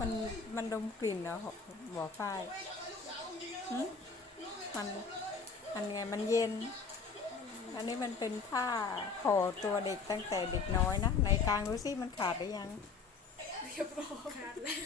มันมันดมกลิ่นเนาะหัวฝ้ายมันมันไงมันเย็น อันนี้มันเป็นผ้าห่อตัวเด็กตั้งแต่เด็กน้อยนะในกลางรู้สิมันขาดหรือยังเรียบร้อยขาดแล้ว